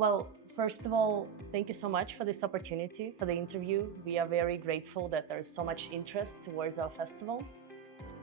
Well, first of all, thank you so much for this opportunity, for the interview. We are very grateful that there is so much interest towards our festival.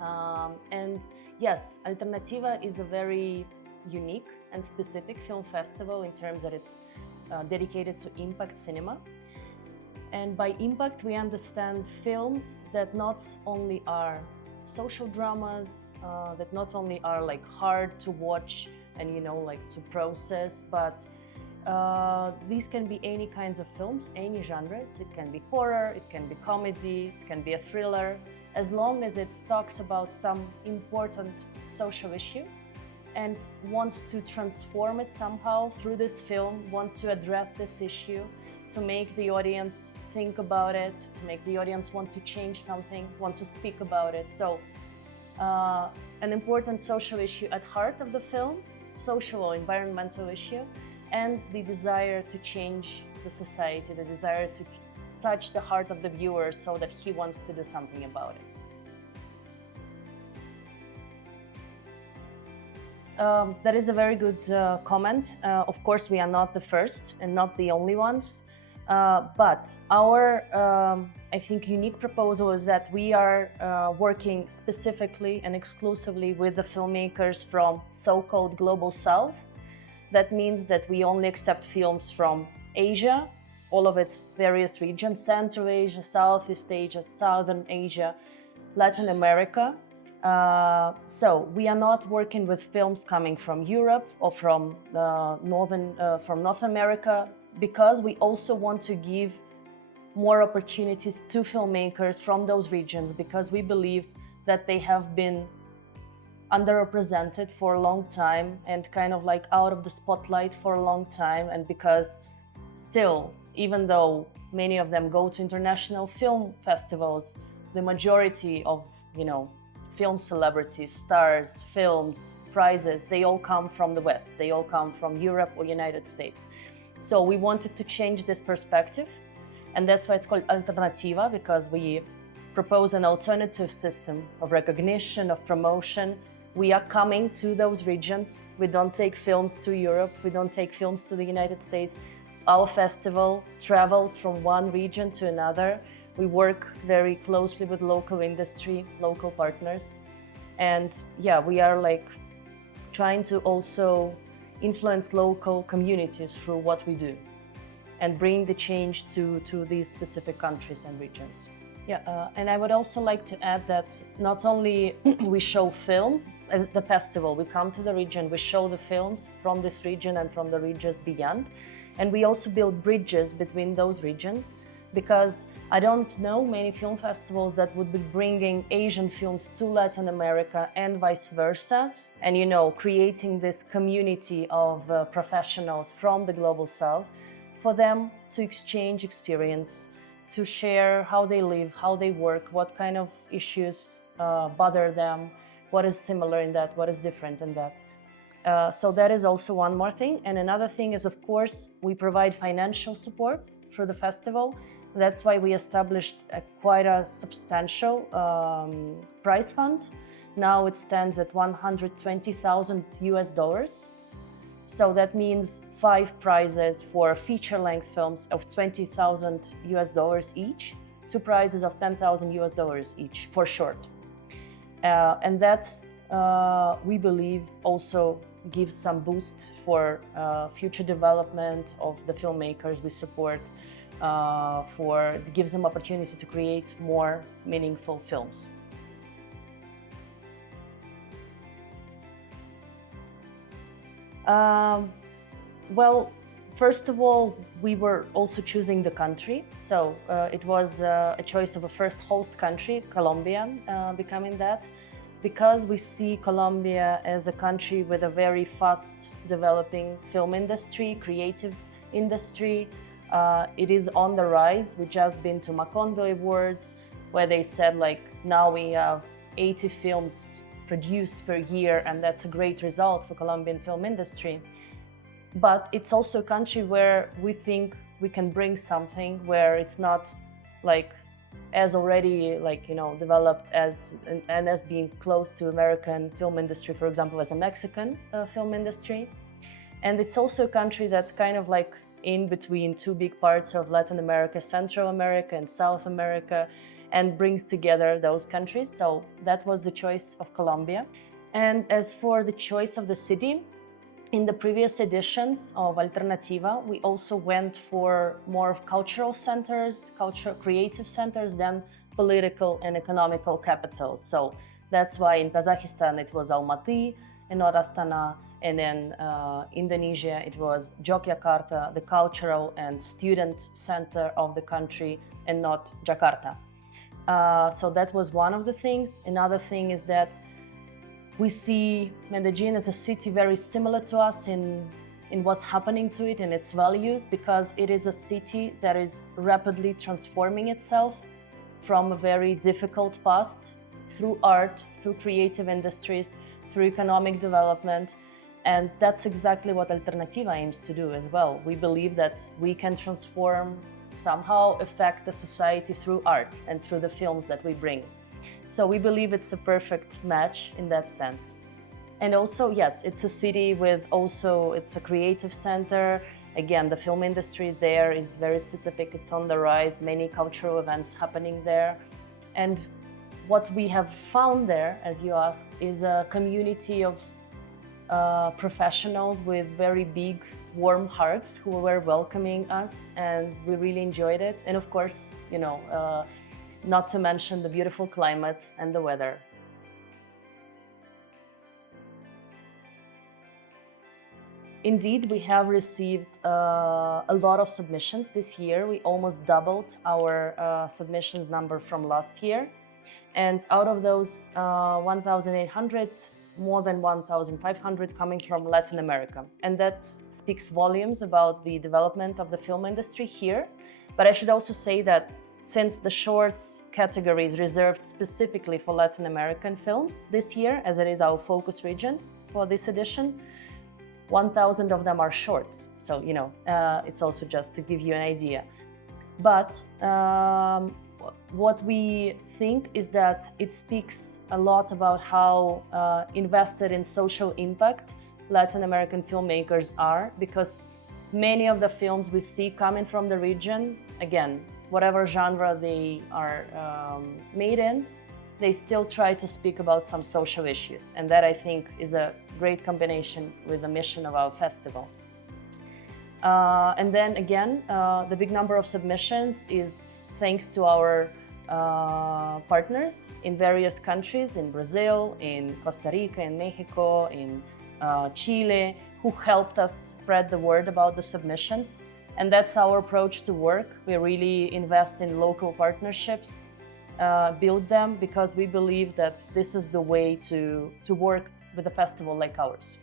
And yes, Alternativa is a very unique and specific film festival in terms that it's dedicated to impact cinema. And by impact, we understand films that not only are social dramas, that not only are like hard to watch and like to process, but these can be any kinds of films, any genres. It can be horror, it can be comedy, it can be a thriller, as long as it talks about some important social issue and wants to transform it somehow through this film, want to address this issue, to make the audience think about it, to make the audience want to change something, want to speak about it. So an important social issue at heart of the film, social or environmental issue, and the desire to change the society, the desire to touch the heart of the viewer so that he wants to do something about it. That is a very good comment. Of course, we are not the first and not the only ones, but our, I think, unique proposal is that we are working specifically and exclusively with the filmmakers from so-called Global South. That means that we only accept films from Asia, all of its various regions, Central Asia, Southeast Asia, Southern Asia, Latin America. So we are not working with films coming from Europe or from North America, because we also want to give more opportunities to filmmakers from those regions, because we believe that they have been underrepresented for a long time and kind of like out of the spotlight for a long time. And because still, even though many of them go to international film festivals, the majority of, film celebrities, stars, films, prizes, they all come from the West. They all come from Europe or United States. So we wanted to change this perspective. And that's why it's called Alternativa, because we propose an alternative system of recognition, of promotion. We are coming to those regions. We don't take films to Europe. We don't take films to the United States. Our festival travels from one region to another. We work very closely with local industry, local partners. And yeah, we are like trying to also influence local communities through what we do and bring the change to these specific countries and regions. Yeah, and I would also like to add that not only we show films at the festival, we come to the region, we show the films from this region and from the regions beyond, and we also build bridges between those regions, because I don't know many film festivals that would be bringing Asian films to Latin America and vice versa, and creating this community of professionals from the Global South for them to exchange experience, to share how they live, how they work, what kind of issues bother them, what is similar in that, what is different in that. So that is also one more thing. And another thing is, of course, we provide financial support for the festival. That's why we established quite a substantial prize fund. Now it stands at $120,000. So that means 5 prizes for feature-length films of $20,000 each, 2 prizes of $10,000 each for short. And that's, we believe, also gives some boost for future development of the filmmakers we support, gives them opportunity to create more meaningful films. Well, first of all, we were also choosing the country. So it was a choice of a first host country, Colombia, becoming that, because we see Colombia as a country with a very fast developing film industry, creative industry. It is on the rise. We just been to Macondo Awards, where they said now we have 80 films produced per year, and that's a great result for Colombian film industry. But it's also a country where we think we can bring something, where it's not as already developed as being close to American film industry, for example, as a Mexican film industry. And it's also a country that's kind of like in between two big parts of Latin America, Central America and South America, and brings together those countries. So that was the choice of Colombia. And as for the choice of the city, in the previous editions of Alternativa, we also went for more of cultural centers, creative centers than political and economical capitals. So that's why in Kazajistan it was Almaty and not Astana, and in Indonesia it was Yogyakarta, the cultural and student center of the country, and not Jakarta. So that was one of the things. Another thing is that we see Medellín as a city very similar to us in what's happening to it and its values, because it is a city that is rapidly transforming itself from a very difficult past through art, through creative industries, through economic development. And that's exactly what Alternativa aims to do as well. We believe that we can transform, somehow affect the society through art and through the films that we bring. So we believe it's a perfect match in that sense. And also, yes, it's a city with also, it's a creative center. Again, the film industry there is very specific, it's on the rise, many cultural events happening there. And what we have found there, as you asked, is a community of professionals with very big, warm hearts who were welcoming us, and we really enjoyed it. And of course, you know, not to mention the beautiful climate and the weather. Indeed, we have received a lot of submissions this year. We almost doubled our submissions number from last year. And out of those 1,800, more than 1,500 coming from Latin America. And that speaks volumes about the development of the film industry here. But I should also say that since the shorts category is reserved specifically for Latin American films this year, as it is our focus region for this edition, 1,000 of them are shorts. So, you know, it's also just to give you an idea. But what we think is that it speaks a lot about how invested in social impact Latin American filmmakers are, because many of the films we see coming from the region, again, whatever genre they are made in, they still try to speak about some social issues. And that, I think, is a great combination with the mission of our festival. And then again, the big number of submissions is thanks to our partners in various countries, in Brazil, in Costa Rica, in Mexico, in Chile, who helped us spread the word about the submissions. And that's our approach to work. We really invest in local partnerships, build them, because we believe that this is the way to work with a festival like ours.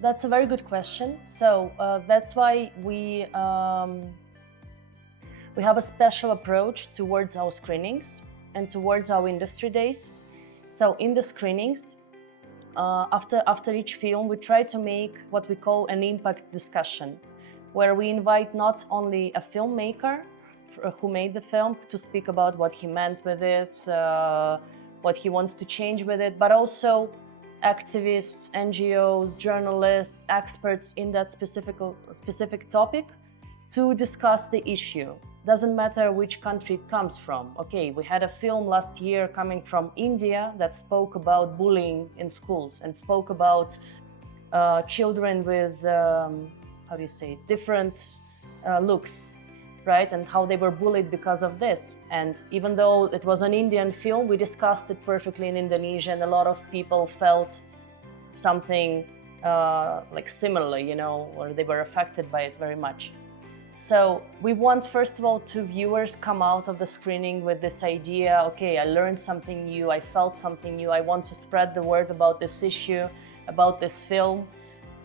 That's a very good question. So that's why we have a special approach towards our screenings and towards our industry days. So in the screenings, after each film, we try to make what we call an impact discussion, where we invite not only a filmmaker who made the film to speak about what he meant with it, what he wants to change with it, but also activists, NGOs, journalists, experts in that specific topic to discuss the issue. Doesn't matter which country it comes from. Okay, we had a film last year coming from India that spoke about bullying in schools and spoke about children with, different looks, right? And how they were bullied because of this. And even though it was an Indian film, we discussed it perfectly in Indonesia, and a lot of people felt something like similar, you know, or they were affected by it very much. So we want, first of all, to viewers come out of the screening with this idea, okay, I learned something new, I felt something new, I want to spread the word about this issue, about this film.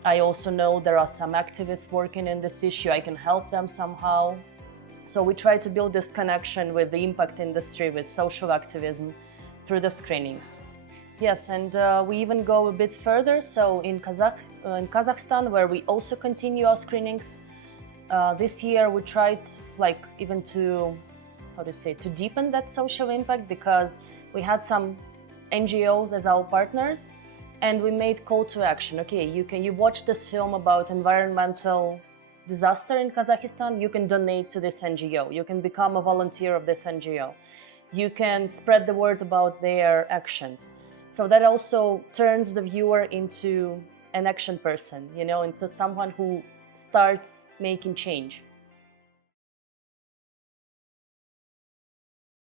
I also know there are some activists working in this issue, I can help them somehow. So we try to build this connection with the impact industry, with social activism through the screenings. Yes, and we even go a bit further. So in Kazakhstan, where we also continue our screenings, this year we tried even to deepen that social impact, because we had some NGOs as our partners, and we made call to action. Okay, you watch this film about environmental disaster in Kazakhstan, you can donate to this NGO, you can become a volunteer of this NGO, you can spread the word about their actions. So that also turns the viewer into an action person, into someone who starts making change.